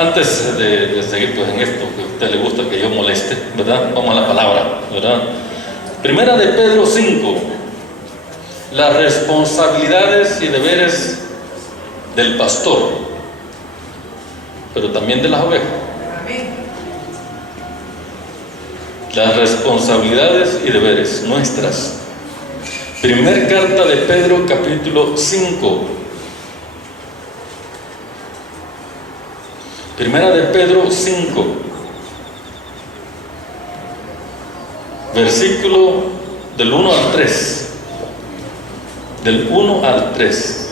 Antes de seguir pues, en esto, que a usted le gusta que yo moleste, ¿verdad? Vamos a la palabra, ¿verdad? Primera de Pedro 5, las responsabilidades y deberes del pastor, pero también de las ovejas. Las responsabilidades y deberes nuestras. Primer carta de Pedro, capítulo 5. Primera de Pedro 5, versículo del 1 al 3. Del 1 al 3.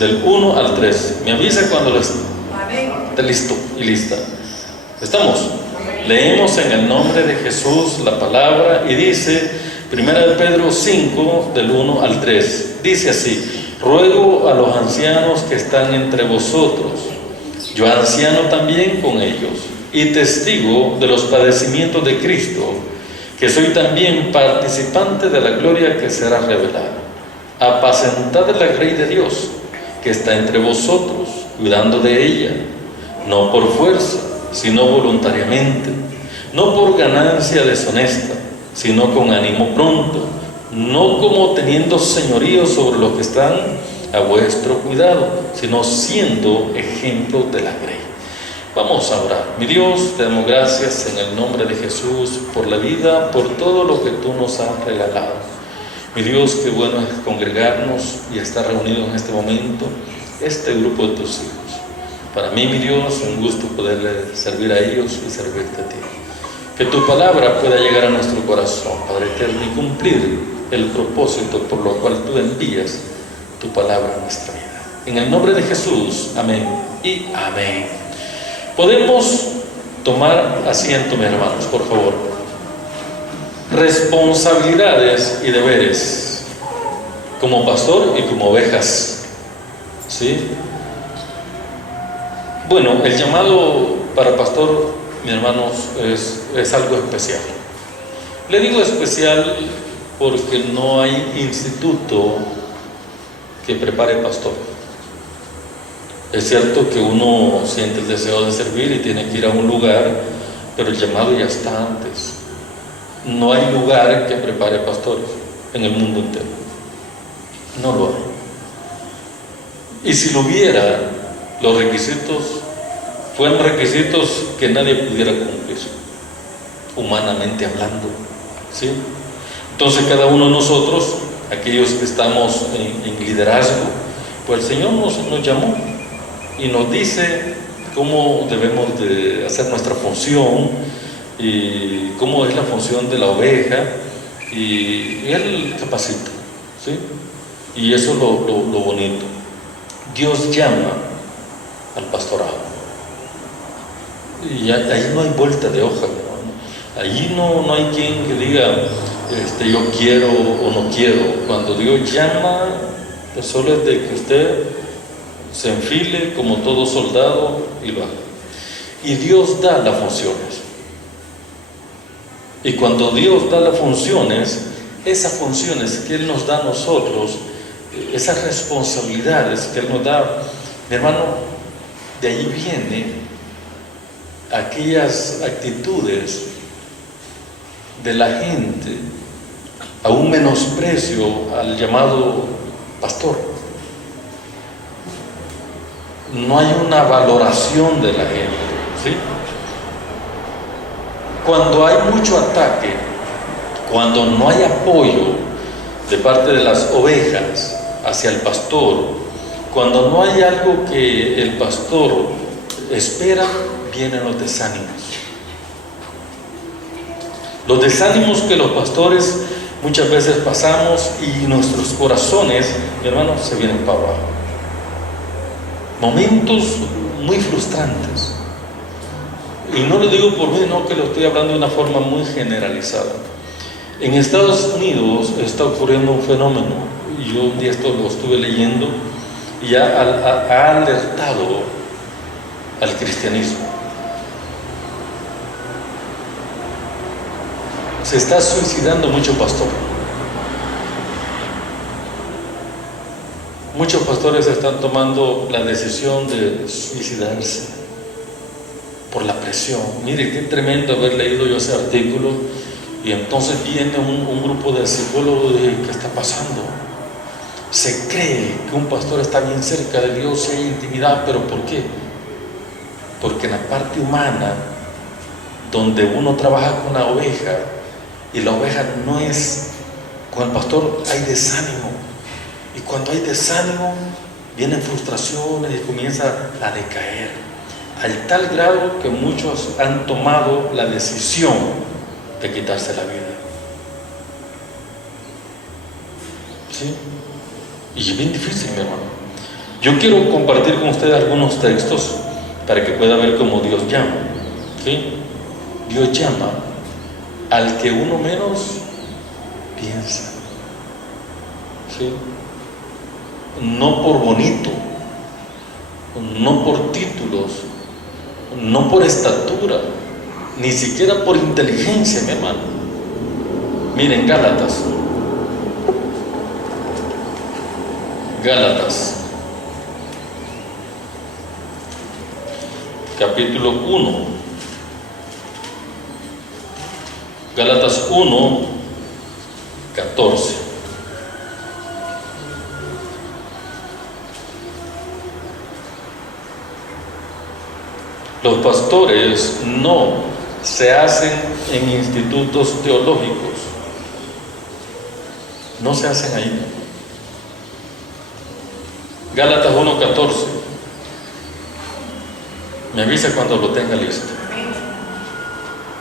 Del 1 al 3. Me avisa cuando lo esté listo y lista. ¿Estamos? Leemos en el nombre de Jesús la palabra y dice, Primera de Pedro 5, del 1 al 3. Dice así: ruego a los ancianos que están entre vosotros, yo anciano también con ellos, y testigo de los padecimientos de Cristo, que soy también participante de la gloria que será revelada. Apacentad la grey de Dios, que está entre vosotros, cuidando de ella, no por fuerza, sino voluntariamente, no por ganancia deshonesta, sino con ánimo pronto, no como teniendo señorío sobre los que están a vuestro cuidado, sino siendo ejemplo de la grey. Vamos a orar. Mi Dios, te damos gracias en el nombre de Jesús por la vida, por todo lo que tú nos has regalado. Mi Dios, qué bueno es congregarnos y estar reunidos en este momento, este grupo de tus hijos. Para mí, mi Dios, un gusto poderle servir a ellos y servirte a ti. Que tu palabra pueda llegar a nuestro corazón, Padre eterno, y cumplir el propósito por lo cual tú envías tu palabra a nuestra vida. En el nombre de Jesús, amén y amén. Podemos tomar asiento, mis hermanos, por favor. Responsabilidades y deberes como pastor y como ovejas, ¿sí? Bueno, el llamado para pastor, mis hermanos, es algo especial. Le digo especial porque no hay instituto que prepare pastor. Es cierto que uno siente el deseo de servir y tiene que ir a un lugar, pero el llamado ya está antes. No hay lugar que prepare pastores en el mundo entero. No lo hay. Y si lo hubiera, los requisitos fueron requisitos que nadie pudiera cumplir, humanamente hablando, ¿sí? Entonces cada uno de nosotros, aquellos que estamos en liderazgo, pues el Señor nos llamó y nos dice cómo debemos de hacer nuestra función y cómo es la función de la oveja, y Él capacita, ¿sí? Y eso es lo bonito. Dios llama al pastorado. Y ahí no hay vuelta de hoja, ¿no? Allí no hay quien que diga yo quiero o no quiero. Cuando Dios llama, pues solo es de que usted se enfile como todo soldado y lo haga. Y Dios da las funciones. Y cuando Dios da las funciones, esas funciones que Él nos da a nosotros, esas responsabilidades que Él nos da, mi hermano, de ahí viene aquellas actitudes de la gente a un menosprecio al llamado pastor. No hay una valoración de la gente, ¿sí? Cuando hay mucho ataque, cuando no hay apoyo de parte de las ovejas hacia el pastor, cuando no hay algo que el pastor espera, vienen los desánimos. Los desánimos que los pastores muchas veces pasamos, y nuestros corazones, mi hermano, se vienen para abajo. Momentos muy frustrantes. Y no lo digo por mí, no, que lo estoy hablando de una forma muy generalizada. En Estados Unidos está ocurriendo un fenómeno, y yo un día esto lo estuve leyendo, y ha alertado al cristianismo. Se está suicidando mucho pastor. Muchos pastores están tomando la decisión de suicidarse por la presión. Mire qué tremendo haber leído yo ese artículo, y entonces viene un grupo de psicólogos y dice: ¿qué está pasando? Se cree que un pastor está bien cerca de Dios y hay intimidad, pero ¿por qué? Porque en la parte humana, donde uno trabaja con la oveja, y la oveja no es, con el pastor hay desánimo, y cuando hay desánimo vienen frustraciones y comienza a decaer, al tal grado que muchos han tomado la decisión de quitarse la vida. ¿Sí? Y es bien difícil, mi hermano. Yo quiero compartir con ustedes algunos textos para que pueda ver cómo Dios llama. ¿Sí? Dios llama al que uno menos piensa. ¿Sí? No por bonito, no por títulos, no por estatura, ni siquiera por inteligencia, mi hermano. Miren, Gálatas capítulo 1. Gálatas 1, 14. Los pastores no se hacen en institutos teológicos, no se hacen ahí. Gálatas 1:14. Me avisa cuando lo tenga listo.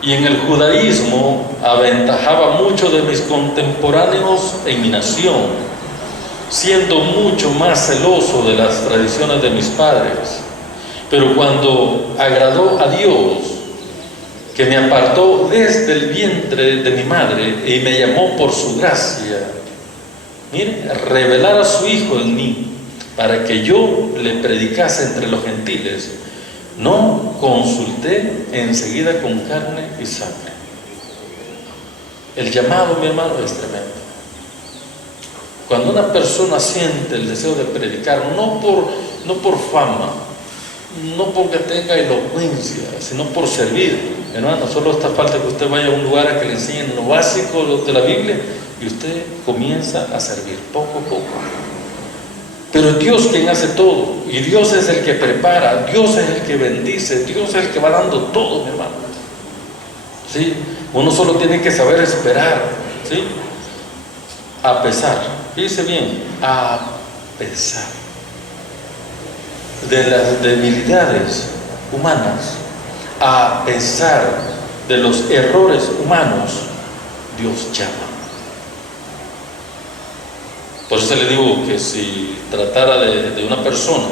Y en el judaísmo aventajaba mucho de mis contemporáneos en mi nación, siendo mucho más celoso de las tradiciones de mis padres. Pero cuando agradó a Dios, que me apartó desde el vientre de mi madre y me llamó por su gracia, mire, revelar a su Hijo en mí, para que yo le predicase entre los gentiles, no consulté enseguida con carne y sangre. El llamado, mi hermano, es tremendo. Cuando una persona siente el deseo de predicar, no por fama, no porque tenga elocuencia, sino por servir, hermano, solo está falta que usted vaya a un lugar a que le enseñen lo básico de la Biblia y usted comienza a servir poco a poco. Pero es Dios quien hace todo, y Dios es el que prepara, Dios es el que bendice, Dios es el que va dando todo, mi hermano. ¿Sí? Uno solo tiene que saber esperar, ¿sí? A pesar, dice bien, a pesar de las debilidades humanas, a pesar de los errores humanos, Dios llama. Por eso le digo que si tratara de una persona,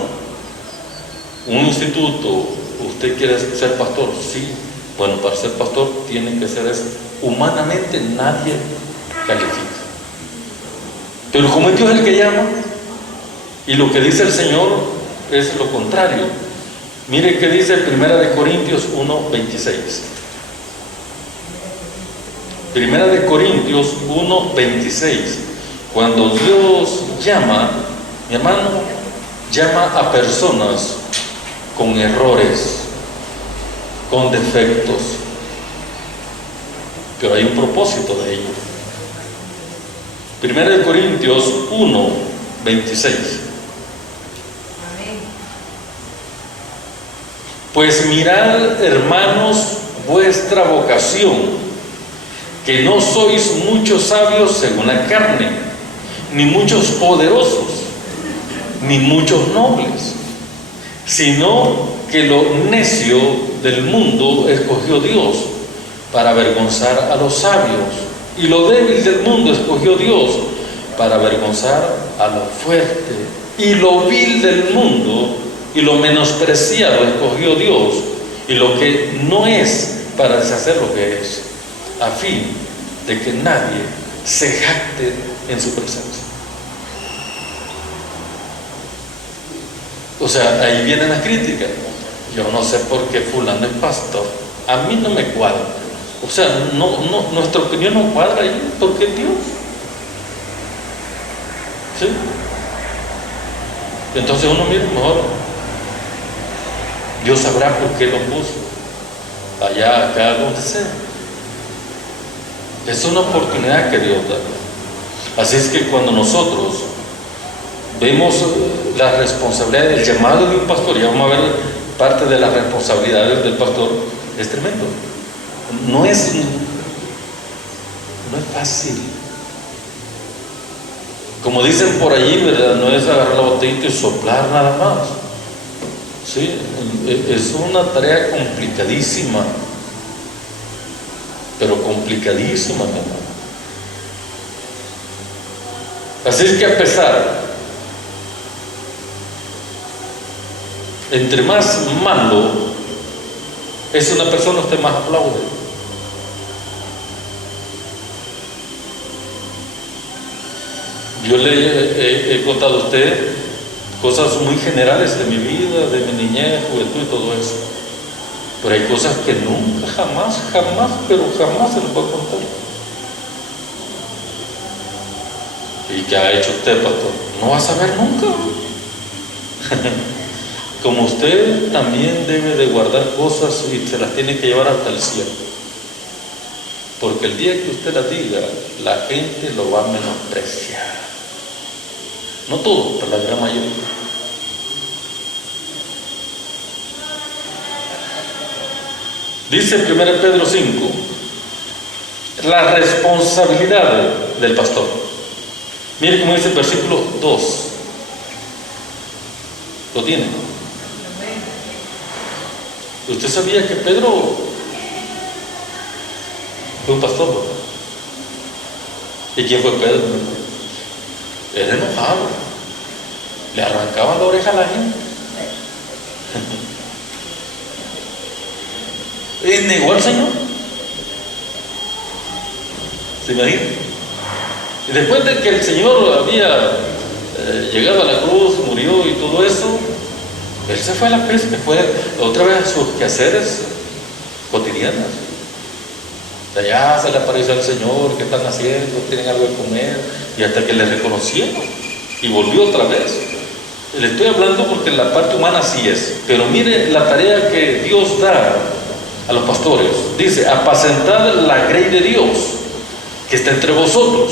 un instituto, usted quiere ser pastor, sí, bueno, para ser pastor tiene que ser eso. Humanamente nadie califica. Pero como es Dios el que llama, y lo que dice el Señor es lo contrario. Mire qué dice 1 Corintios 1:26. 1 Corintios 1:26. Cuando Dios llama, mi hermano, llama a personas con errores, con defectos, pero hay un propósito de ello. 1 Corintios 1:26. Pues mirad, hermanos, vuestra vocación, que no sois muchos sabios según la carne, ni muchos poderosos, ni muchos nobles, sino que lo necio del mundo escogió Dios para avergonzar a los sabios, y lo débil del mundo escogió Dios para avergonzar a lo fuerte, y lo vil del mundo y lo menospreciado escogió Dios, y lo que no es para deshacer lo que es, a fin de que nadie se jacte en su presencia. O sea, ahí viene la crítica. Yo no sé por qué fulano es pastor, a mí no me cuadra. O sea, nuestra opinión no cuadra ahí, porque es Dios. ¿Sí? Entonces uno mira, mejor Dios sabrá por qué lo puso allá, acá, donde sea. Es una oportunidad que Dios da. Así es que cuando nosotros vemos la responsabilidad del llamado de un pastor, ya vamos a ver parte de las responsabilidades del pastor, es tremendo. No es fácil. Como dicen por allí, ¿verdad? No es agarrar la botellita y soplar nada más. ¿Sí? Es una tarea complicadísima, pero complicadísima, mi hermano. Así es que a pesar, entre más malo es una persona, usted más aplaude. Yo le he contado a usted cosas muy generales de mi vida, de mi niñez, juventud y todo eso. Pero hay cosas que nunca, jamás, pero jamás se les voy a contar. ¿Y qué ha hecho usted, pastor? No va a saber nunca. Como usted también debe de guardar cosas y se las tiene que llevar hasta el cielo. Porque el día que usted las diga, la gente lo va a menospreciar. No todo, pero la gran mayoría. Dice 1 Pedro 5, la responsabilidad del pastor. Mire cómo dice el versículo 2. ¿Lo tiene? ¿Usted sabía que Pedro fue un pastor, ¿verdad? ¿Y quién fue Pedro? Era enojado, le arrancaba la oreja a la gente. Y negó al Señor. ¿Se imagina? Y después de que el Señor había llegado a la cruz, murió y todo eso, él se fue a la pesca, fue otra vez a sus quehaceres cotidianos. Allá se le apareció al Señor, ¿qué están haciendo? ¿Tienen algo de comer? Y hasta que le reconocieron y volvió otra vez. Le estoy hablando porque la parte humana sí es, pero mire la tarea que Dios da a los pastores. Dice, apacentad la grey de Dios que está entre vosotros,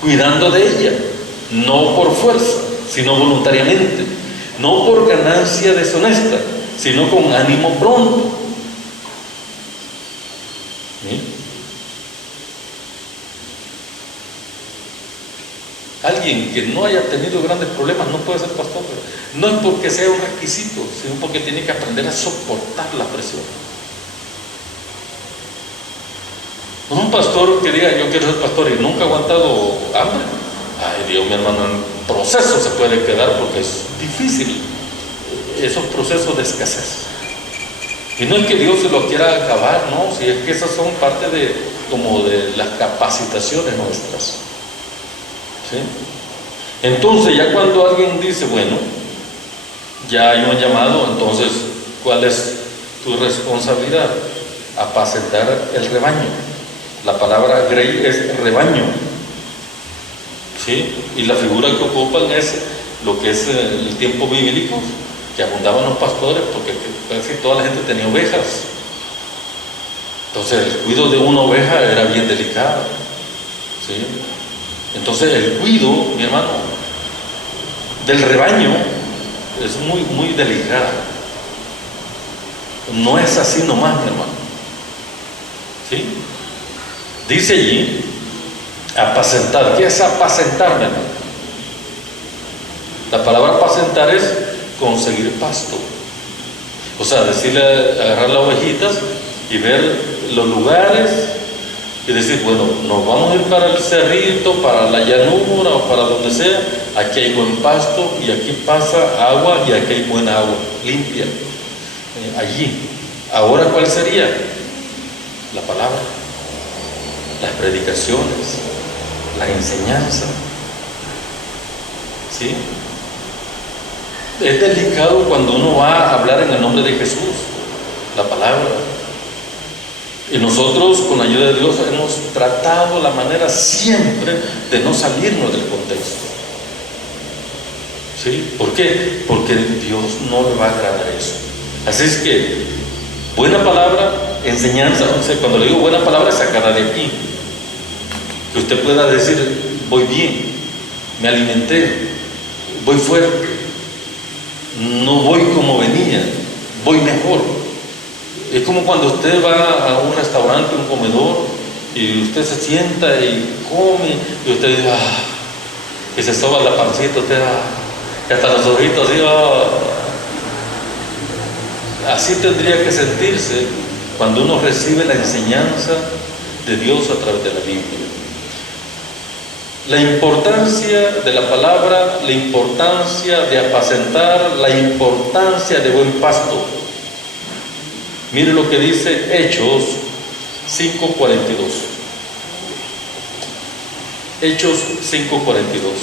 cuidando de ella, no por fuerza, sino voluntariamente, no por ganancia deshonesta, sino con ánimo pronto. ¿Sí? Alguien que no haya tenido grandes problemas no puede ser pastor. No es porque sea un requisito, sino porque tiene que aprender a soportar la presión. Un pastor que diga, yo quiero ser pastor y nunca ha aguantado hambre. Ay Dios, mi hermano, en proceso se puede quedar porque es difícil esos procesos de escasez. Y no es que Dios se lo quiera acabar, no, si es que esas son parte de las capacitaciones nuestras. ¿Sí? Entonces ya cuando alguien dice, bueno, ya hay un llamado, entonces ¿cuál es tu responsabilidad? Apacentar el rebaño. La palabra grey es rebaño, ¿sí? Y la figura que ocupan es lo que es el tiempo bíblico, que abundaban los pastores porque casi toda la gente tenía ovejas. Entonces el cuidado de una oveja era bien delicado, ¿sí? Entonces el cuidado, mi hermano, del rebaño es muy, muy delicado. No es así nomás, mi hermano, ¿sí? Dice allí, apacentar. ¿Qué es apacentar, mi hermano? La palabra apacentar es conseguir pasto. O sea, decirle, agarrar las ovejitas y ver los lugares y decir, bueno, nos vamos a ir para el cerrito, para la llanura o para donde sea. Aquí hay buen pasto y aquí pasa agua y aquí hay buena agua, limpia. Allí. Ahora, ¿cuál sería? La palabra, las predicaciones, la enseñanza. ¿Sí? Es delicado cuando uno va a hablar en el nombre de Jesús, la palabra. Y nosotros, con la ayuda de Dios, hemos tratado la manera siempre de no salirnos del contexto. ¿Sí? ¿Por qué? Porque Dios no le va a agradar eso. Así es que, buena palabra, enseñanza, o sea, cuando le digo buena palabra, sacada de aquí. Que usted pueda decir, voy bien, me alimenté, voy fuerte, no voy como venía, voy mejor. Es como cuando usted va a un restaurante, un comedor, y usted se sienta y come, y usted dice, y se soba la pancita, usted, y hasta los ojitos, así tendría que sentirse cuando uno recibe la enseñanza de Dios a través de la Biblia. La importancia de la palabra, la importancia de apacentar, la importancia de buen pasto. Mire lo que dice Hechos 5:42. Hechos 5:42.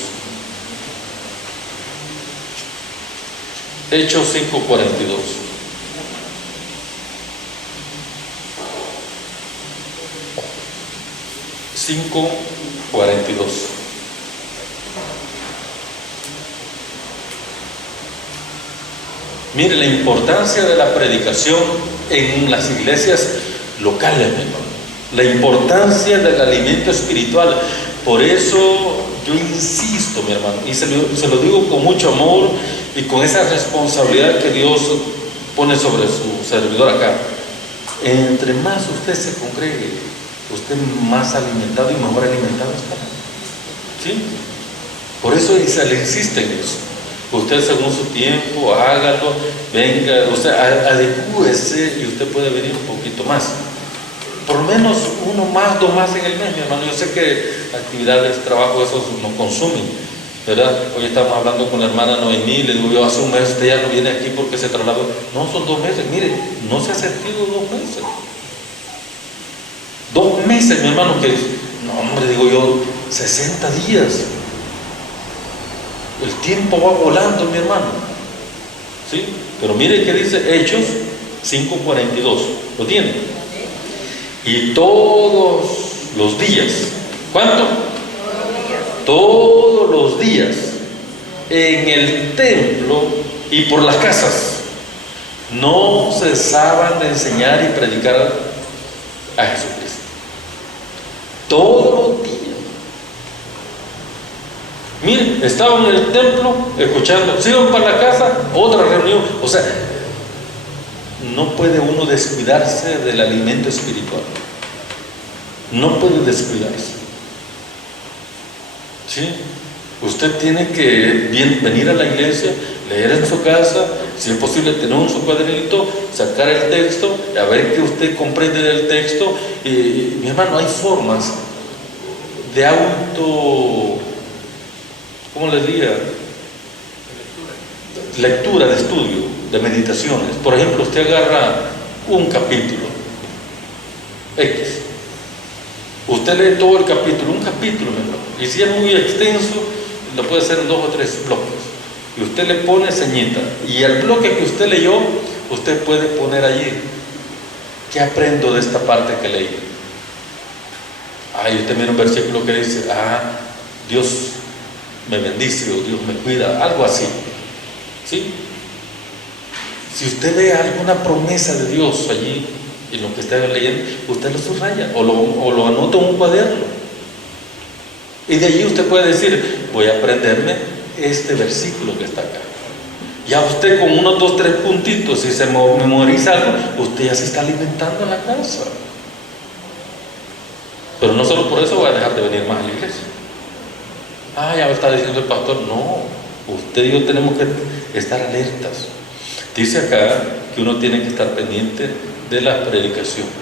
Hechos 5:42. Mire la importancia de la predicación en las iglesias locales, mi hermano. La importancia del alimento espiritual. Por eso yo insisto, mi hermano, y se lo digo con mucho amor y con esa responsabilidad que Dios pone sobre su servidor acá. Entre más usted se congregue, usted más alimentado y mejor alimentado está. ¿Sí? Por eso se le insiste en eso. Usted según su tiempo, hágalo, venga, usted adecúese y usted puede venir un poquito más. Por lo menos uno más, 2 más en el mes, mi hermano. Yo sé que actividades, trabajo, eso nos consumen, ¿verdad? Hoy estamos hablando con la hermana Noemí, le digo yo, hace un mes usted ya no viene aquí porque se trasladó. No, son 2 meses, mire, no se ha sentido 2 meses. 2 meses, mi hermano, que, no hombre, digo yo, 60 días. El tiempo va volando, mi hermano. ¿Sí? Pero mire que dice Hechos 5:42. ¿Lo tiene? Y todos los días. ¿Cuánto? Todos los días. En el templo y por las casas. No cesaban de enseñar y predicar a Jesucristo. Todos los días. Miren, estaban en el templo escuchando, se iban para la casa, otra reunión. O sea, no puede uno descuidarse del alimento espiritual. No puede descuidarse. ¿Sí? Usted tiene que venir a la iglesia, leer en su casa, si es posible tener un su cuadernito, sacar el texto, a ver qué usted comprende del texto. Mi hermano, hay formas de ¿cómo les diría? Lectura, de estudio, de meditaciones. Por ejemplo, usted agarra un capítulo X. Usted lee todo el capítulo, un capítulo, mi hermano. Y si es muy extenso, lo puede hacer en 2 o 3 bloques. Y usted le pone ceñita. Y al bloque que usted leyó, usted puede poner allí, ¿qué aprendo de esta parte que leí? Y usted mira un versículo que dice, Dios me bendice o Dios me cuida, algo así. ¿Sí? Si usted ve alguna promesa de Dios allí en lo que está leyendo, usted lo subraya o lo anota en un cuaderno. Y de allí usted puede decir, voy a aprenderme este versículo que está acá. Ya usted con 1, 2, 3 puntitos, si se memoriza algo, usted ya se está alimentando en la casa. Pero no solo por eso voy a dejar de venir más a la iglesia. Ya está diciendo el pastor, no, usted y yo tenemos que estar alertas. Dice acá que uno tiene que estar pendiente de las predicaciones,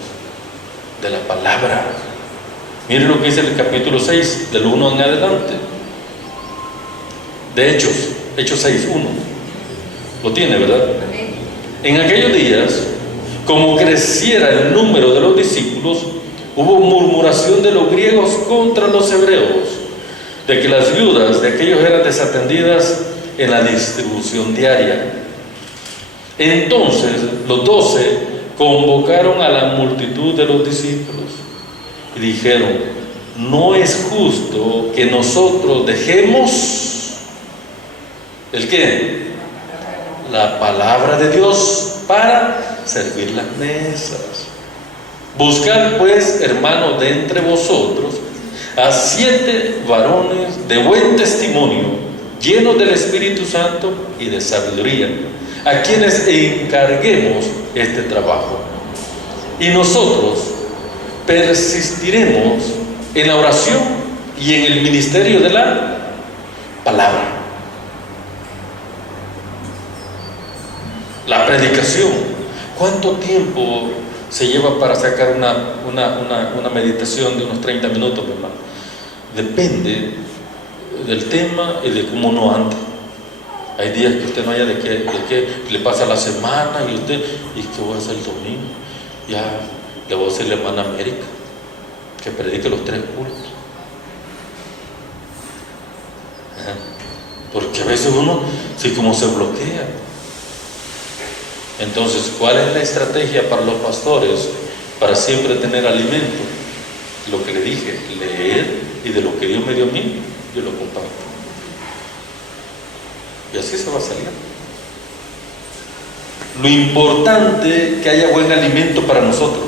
de la palabra. Miren lo que dice el capítulo 6, del 1 en adelante, de Hechos 6, 1. Lo tiene, ¿verdad? En aquellos días, como creciera el número de los discípulos, hubo murmuración de los griegos contra los hebreos, de que las viudas de aquellos eran desatendidas en la distribución diaria. Entonces los 12 convocaron a la multitud de los discípulos y dijeron, no es justo que nosotros dejemos ¿El qué? La palabra de Dios para servir las mesas. Buscad pues, hermanos, de entre vosotros a 7 varones de buen testimonio, llenos del Espíritu Santo y de sabiduría, a quienes encarguemos este trabajo. Y nosotros persistiremos en la oración y en el ministerio de la palabra. La predicación. ¿Cuánto tiempo se lleva para sacar una meditación de unos 30 minutos, mi hermano? Depende del tema y de cómo uno anda. Hay días que usted no haya de qué le pasa la semana y usted, ¿y qué voy a hacer el domingo? Ya le voy a hacer la hermana América, que predique los 3 cultos. Porque a veces uno, sí, como se bloquea. Entonces, ¿cuál es la estrategia para los pastores para siempre tener alimento? Lo que le dije, leer, y de lo que Dios me dio a mí, yo lo comparto. Y así se va saliendo. Lo importante que haya buen alimento para nosotros.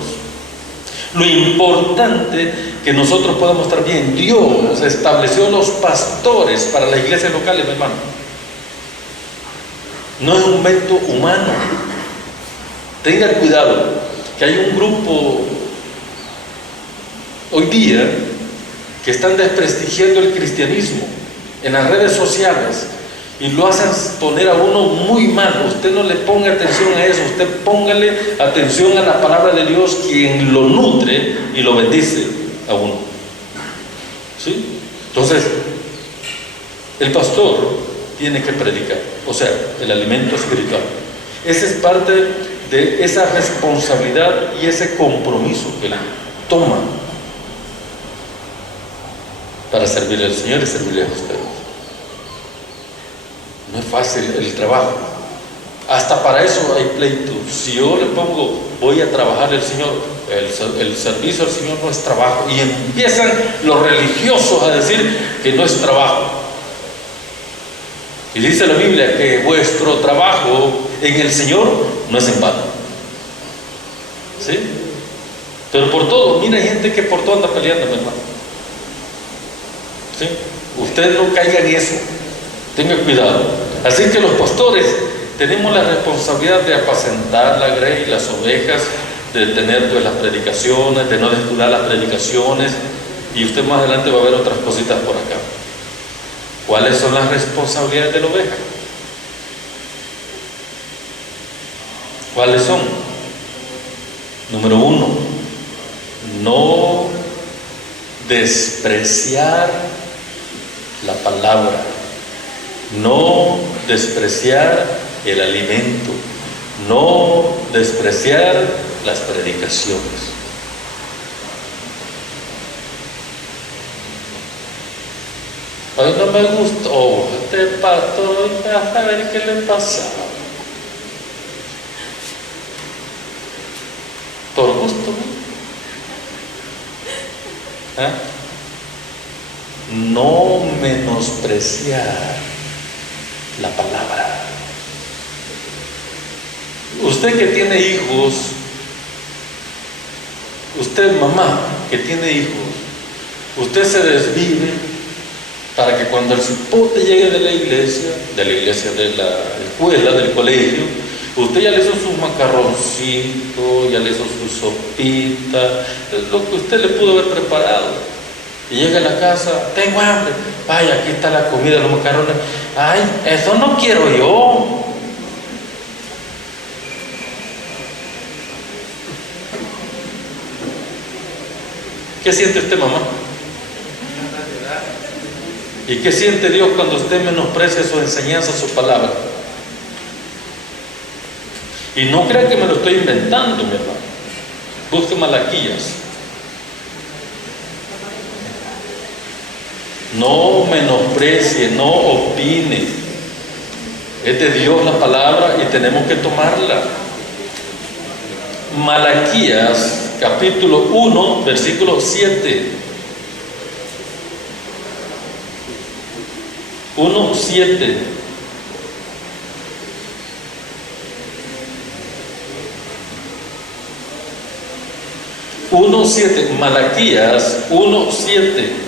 Lo importante que nosotros podamos estar bien. Dios estableció los pastores para las iglesias locales, mi hermano. No es un invento humano. Tengan cuidado, que hay un grupo hoy día que están desprestigiando el cristianismo en las redes sociales y lo hacen poner a uno muy mal. Usted no le ponga atención a eso, usted póngale atención a la palabra de Dios, quien lo nutre y lo bendice a uno. ¿Sí? Entonces, el pastor tiene que predicar, o sea, el alimento espiritual. Esa es parte de esa responsabilidad y ese compromiso que él toma para servirle al Señor y servirle a ustedes. No es fácil el trabajo. Hasta para eso hay pleito. Si yo le pongo, voy a trabajar el Señor, el servicio al Señor no es trabajo. Y empiezan los religiosos a decir que no es trabajo. Y dice la Biblia que vuestro trabajo en el Señor no es en vano. ¿Sí? Pero por todo, mira, hay gente que por todo anda peleando, mi hermano. ¿Sí? Usted no caiga en eso. Tenga cuidado. Así que los pastores tenemos la responsabilidad de apacentar la grey, las ovejas, de tener pues, las predicaciones, de no descuidar las predicaciones. Y usted más adelante va a ver otras cositas por acá. ¿Cuáles son las responsabilidades de la oveja? ¿Cuáles son? Número 1, no despreciar la palabra, no despreciar el alimento, no despreciar las predicaciones. Hoy no me gustó este pastor, a ver qué le pasa. Por gusto, ¿no? ¿Eh? No menospreciar la palabra. Usted que tiene hijos, usted mamá que tiene hijos, usted se desvive para que cuando el cipote llegue de la iglesia, de la escuela, del colegio, usted ya le hizo sus macarroncitos, ya le hizo su sopita, lo que usted le pudo haber preparado. Y llega a la casa, tengo hambre, vaya, aquí está la comida, los macarrones. Ay, eso no quiero yo. ¿Qué siente usted, mamá? ¿Y qué siente Dios cuando usted menosprecia su enseñanza, su palabra? Y no crea que me lo estoy inventando, mi hermano. Busque Malaquías. No menosprecie, no opine. Es de Dios la palabra y tenemos que tomarla. Malaquías, capítulo 1, versículo 7. 1:7. 1:7, Malaquías 1:7.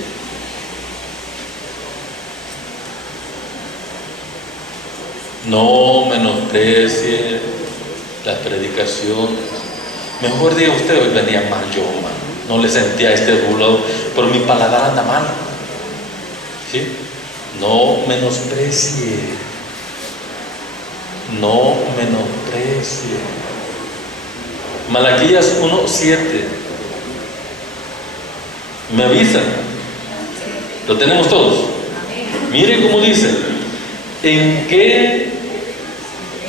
No menosprecie las predicaciones. Mejor diga usted, hoy venía mal yo, man. No le sentía este burlado, pero mi paladar anda mal. ¿Sí? No menosprecie. No menosprecie. Malaquías 1:7. ¿Me avisan? ¿Lo tenemos todos? Miren cómo dice: ¿en qué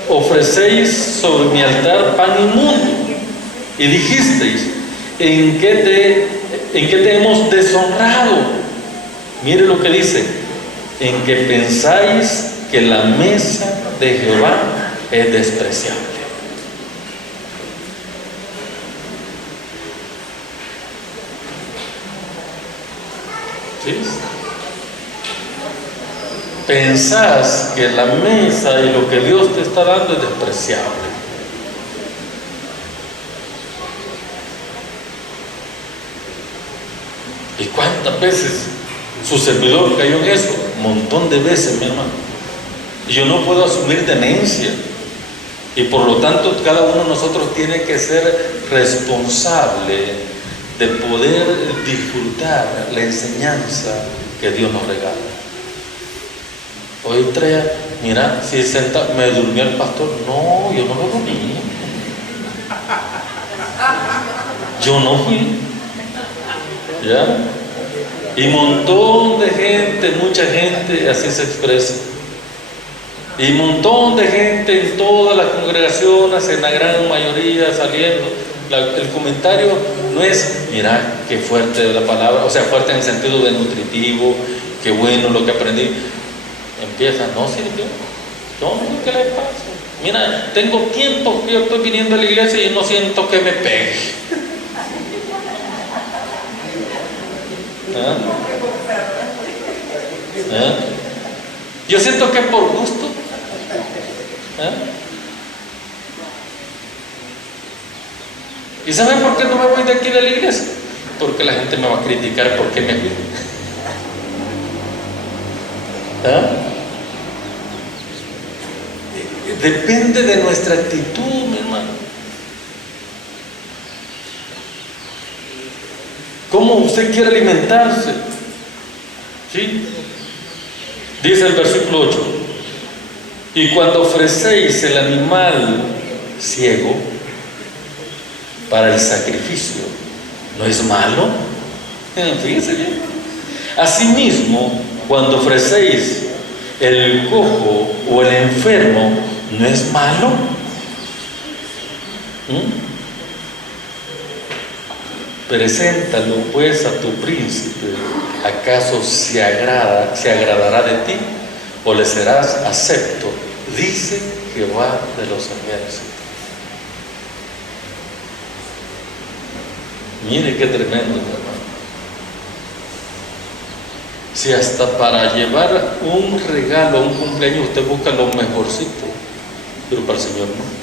ofrecéis sobre mi altar pan inmundo? Y dijisteis: ¿en qué te hemos deshonrado? Mire lo que dice: en que pensáis que la mesa de Jehová es despreciable. ¿Sí? Pensás que la mesa y lo que Dios te está dando es despreciable. ¿Y cuántas veces su servidor cayó en eso? Un montón de veces, mi hermano. Y yo no puedo asumir demencia. Y por lo tanto, cada uno de nosotros tiene que ser responsable de poder disfrutar la enseñanza que Dios nos regala. Hoy traía, mira, si me durmió el pastor. No, yo no lo dormí. Yo no fui. ¿Ya? Y un montón de gente, mucha gente así se expresa. Y un montón de gente en todas las congregaciones, en la gran mayoría saliendo. El comentario no es, mira, qué fuerte la palabra, o sea, fuerte en el sentido de nutritivo, qué bueno lo que aprendí. Empieza, no sirvió. No, ¿qué le pasa? Mira, tengo tiempo que yo estoy viniendo a la iglesia y no siento que me pegue. ¿Ah? ¿Ah? Yo siento que es por gusto. ¿Ah? ¿Y saben por qué no me voy de aquí de la iglesia? Porque la gente me va a criticar por qué me fui. ¿Ah? Depende de nuestra actitud, mi hermano. ¿Cómo usted quiere alimentarse? ¿Sí? Dice el versículo 8: y cuando ofrecéis el animal ciego para el sacrificio, ¿no es malo? Fíjense bien. Asimismo, cuando ofrecéis el cojo o el enfermo, ¿no es malo? Preséntalo pues a tu príncipe. ¿Acaso se agradará de ti o le serás acepto? Dice Jehová de los ejércitos. Mire qué tremendo, hermano. Si hasta para llevar un regalo a un cumpleaños usted busca lo mejorcito, pero para el Señor no.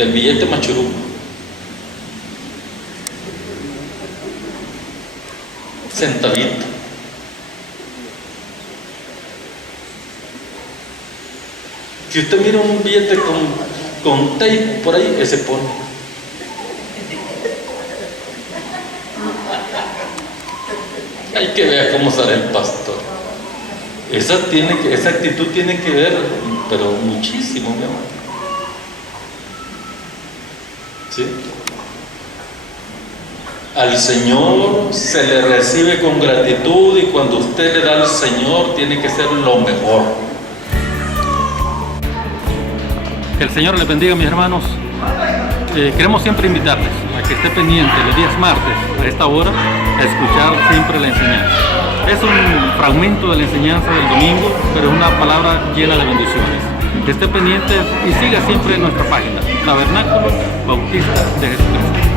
El billete machuruco, centavito. Si usted mira un billete con tape por ahí, ese pone. Hay que ver cómo sale el pastor. Esa actitud tiene que ver, pero muchísimo, mi amor. ¿Sí? Al Señor se le recibe con gratitud, y cuando usted le da al Señor tiene que ser lo mejor. Que el Señor les bendiga, mis hermanos. Queremos siempre invitarles a que esté pendiente los días martes a esta hora a escuchar siempre la enseñanza. Es un fragmento de la enseñanza del domingo, pero es una palabra llena de bendiciones. Esté pendiente y siga siempre en nuestra página, Tabernáculo Bautista de Jesucristo.